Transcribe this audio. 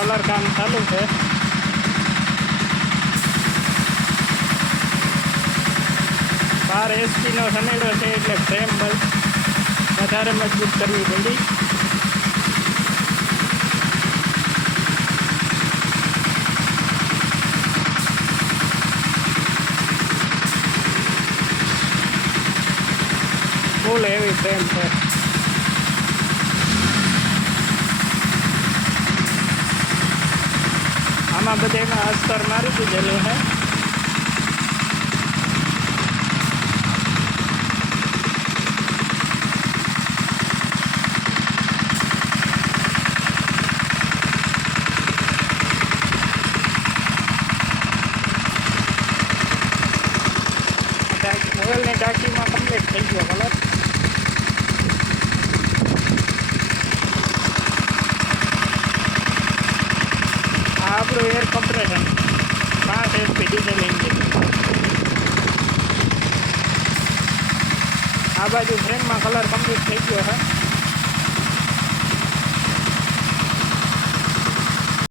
Colour કામ ચાલુ છે બાર એસપીનો સનેડો છે એટલે ફ્રેમ વધારે મજબૂત કરવી પડી ફૂલ એવી ફ્રેમ છે આમાં બધામાં અસ્તર મારી દીધેલું છે ટાંકી- ઓઇલની ટાંકીમાં કમ્પ્લીટ થઈ ગયો કલર આપણું એર કમ્પ્રેશન પાંચ એચપી ડીઝલ એન્જિન આ બાજુ ફ્રેમમાં કલર કમ્પ્લીટ થઈ ગયો છે.